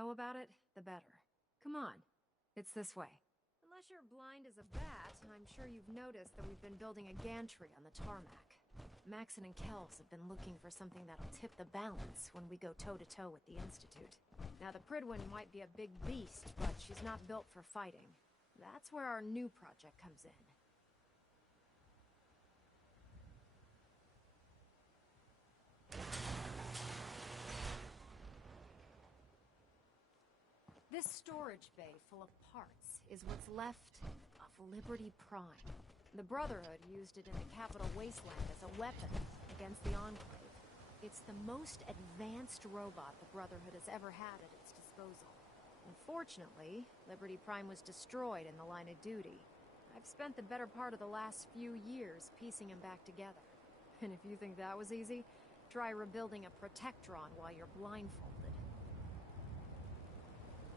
know about it, the better. Come on. It's this way. Unless you're blind as a bat, I'm sure you've noticed that we've been building a gantry on the tarmac. Maxon and Kells have been looking for something that'll tip the balance when we go toe-to-toe with the Institute. Now, the Prydwen might be a big beast, but she's not built for fighting. That's where our new project comes in. This storage bay full of parts is what's left of Liberty Prime. The Brotherhood used it in the Capital Wasteland as a weapon against the Enclave. It's the most advanced robot the Brotherhood has ever had at its disposal. Unfortunately, Liberty Prime was destroyed in the line of duty. I've spent the better part of the last few years piecing him back together. And if you think that was easy, try rebuilding a Protectron while you're blindfolded.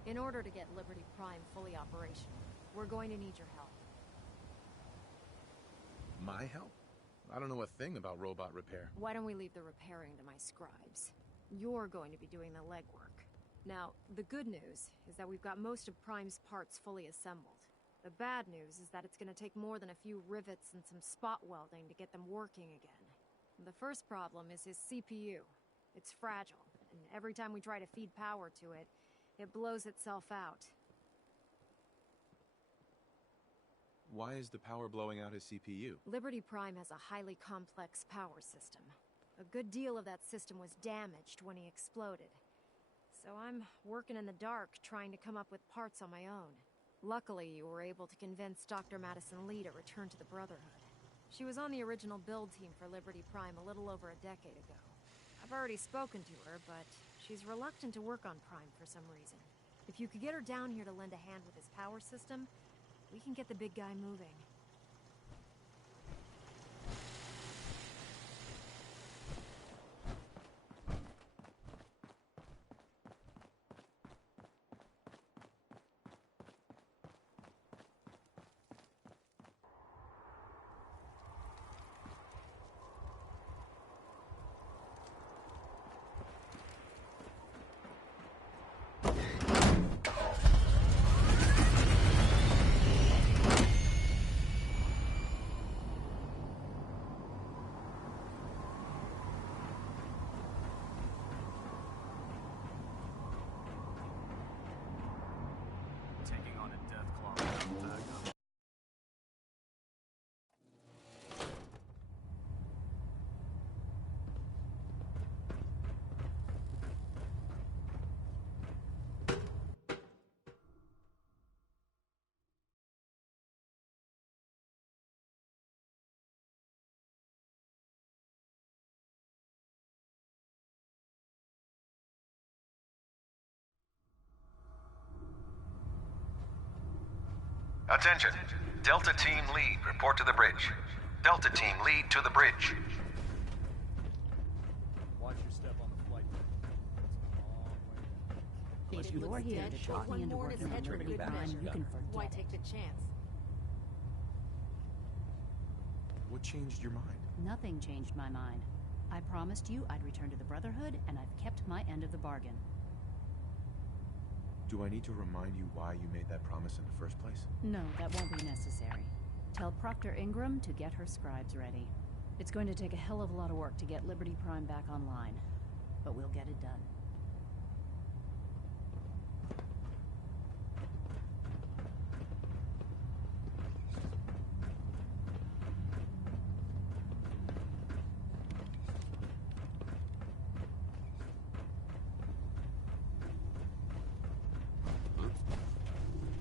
In order to get Liberty Prime fully operational, we're going to need your help. My help? I don't know a thing about robot repair. Why don't we leave the repairing to my scribes? You're going to be doing the legwork. Now, the good news is that we've got most of Prime's parts fully assembled. The bad news is that it's going to take more than a few rivets and some spot welding to get them working again. The first problem is his CPU. It's fragile, and every time we try to feed power to it, it blows itself out. Why is the power blowing out his CPU? Liberty Prime has a highly complex power system. A good deal of that system was damaged when he exploded. So I'm working in the dark, trying to come up with parts on my own. Luckily, you were able to convince Dr. Madison Lee to return to the Brotherhood. She was on the original build team for Liberty Prime a little over a decade ago. I've already spoken to her, but she's reluctant to work on Prime for some reason. If you could get her down here to lend a hand with his power system, we can get the big guy moving. Taking on a Deathclaw. Attention. Delta Team Lead, report to the bridge. Delta Team Lead to the bridge. Watch your step on the flight. If you're here to talk me into working on Liberty Prime, you can forget Why it. take the chance? What changed your mind? Nothing changed my mind. I promised you I'd return to the Brotherhood, and I've kept my end of the bargain. Do I need to remind you why you made that promise in the first place? No, that won't be necessary. Tell Proctor Ingram to get her scribes ready. It's going to take a hell of a lot of work to get Liberty Prime back online, but we'll get it done.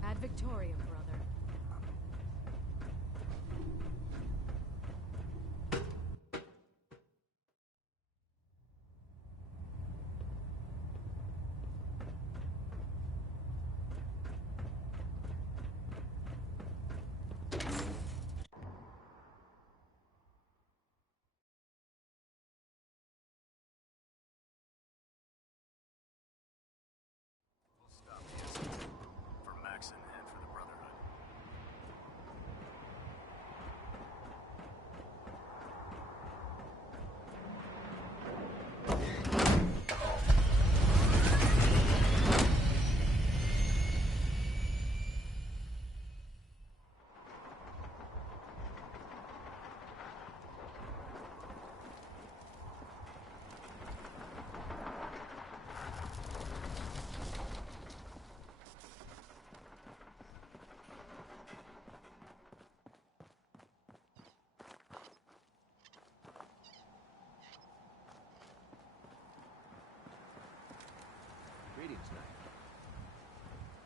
Ad Victoriam, brother. We'll stop the Institute for Maxon and for the Brotherhood.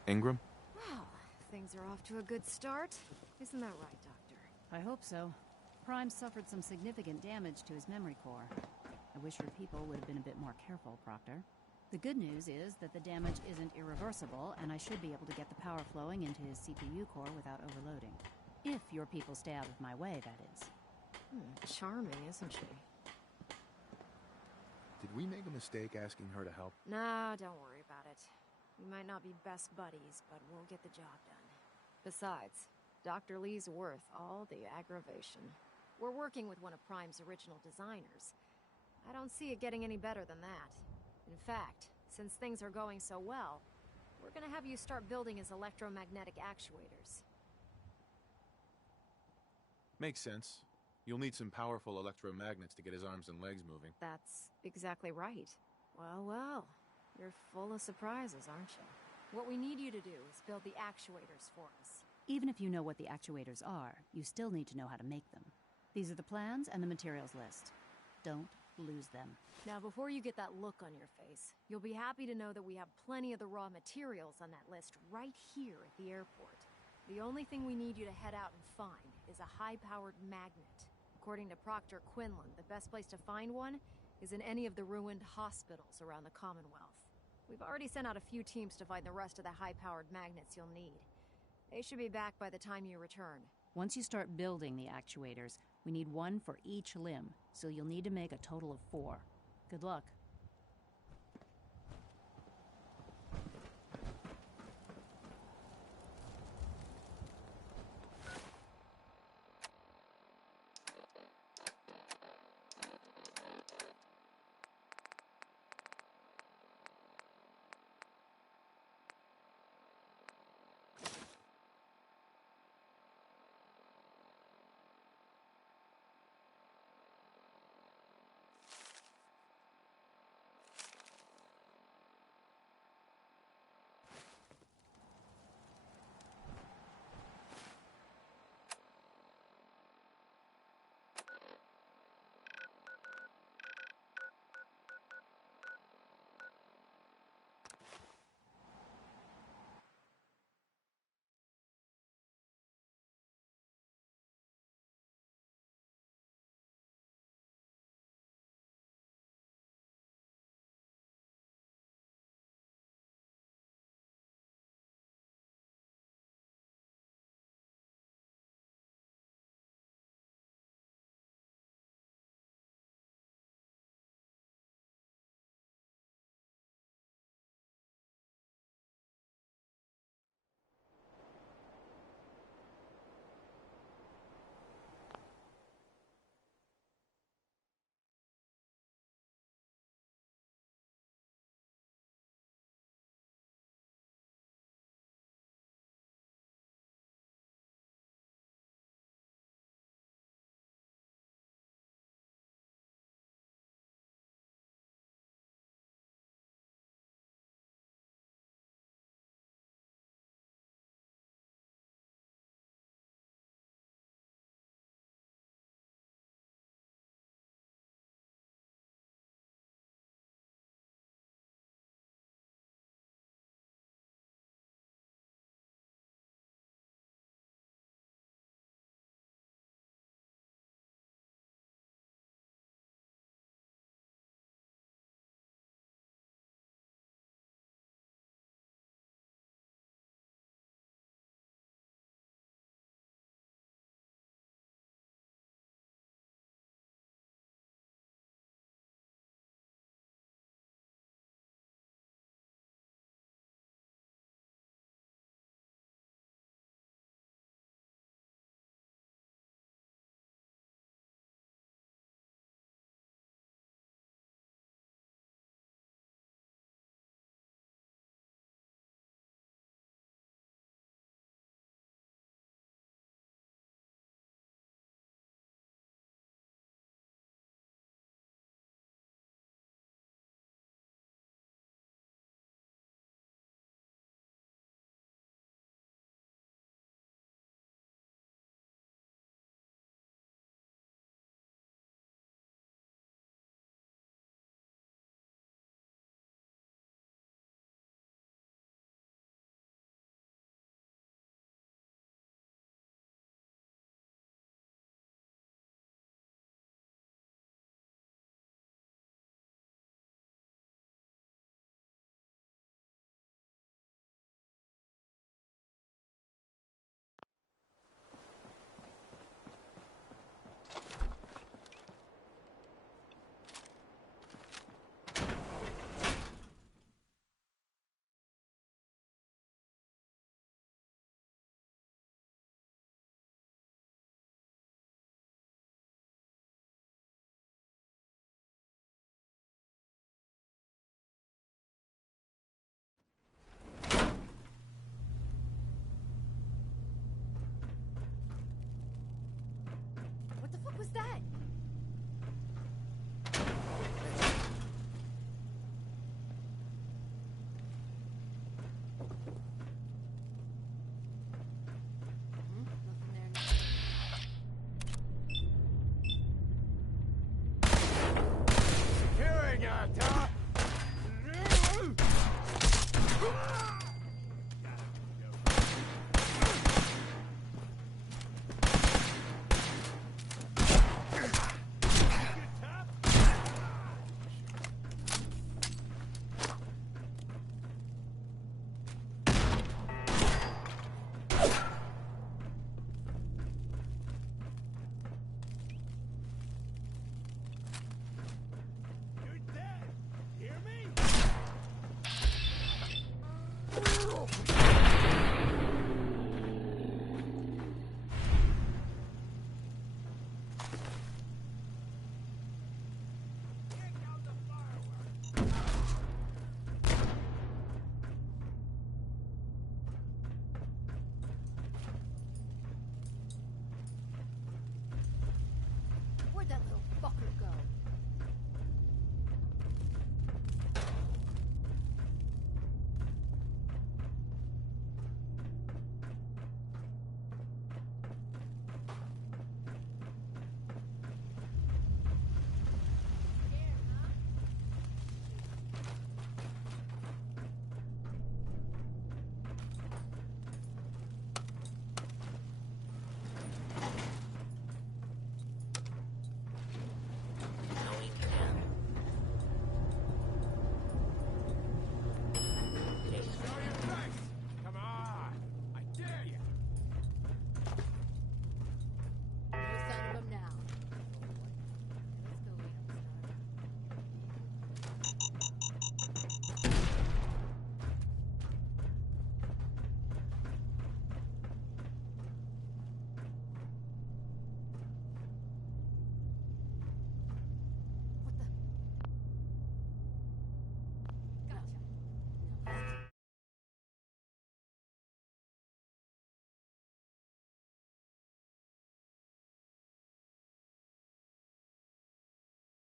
Ingram? Well, things are off to a good start. Isn't that right, Doctor? I hope so. Prime suffered some significant damage to his memory core. I wish your people would have been a bit more careful, Proctor. The good news is that the damage isn't irreversible, and I should be able to get the power flowing into his CPU core without overloading. If your people stay out of my way, that is. Charming, isn't she? Did we make a mistake asking her to help? Nah, don't worry about it. We might not be best buddies, but we'll get the job done. Besides, Dr. Lee's worth all the aggravation. We're working with one of Prime's original designers. I don't see it getting any better than that. In fact, since things are going so well, we're gonna have you start building his electromagnetic actuators. Makes sense. You'll need some powerful electromagnets to get his arms and legs moving. That's exactly right. Well, well, you're full of surprises, aren't you? What we need you to do is build the actuators for us. Even if you know what the actuators are, you still need to know how to make them. These are the plans and the materials list. Don't lose them. Now, before you get that look on your face, you'll be happy to know that we have plenty of the raw materials on that list right here at the airport. The only thing we need you to head out and find is a high-powered magnet. According to Proctor Quinlan, the best place to find one is in any of the ruined hospitals around the Commonwealth. We've already sent out a few teams to find the rest of the high-powered magnets you'll need. They should be back by the time you return. Once you start building the actuators, we need one for each limb, so you'll need to make a total of 4. Good luck.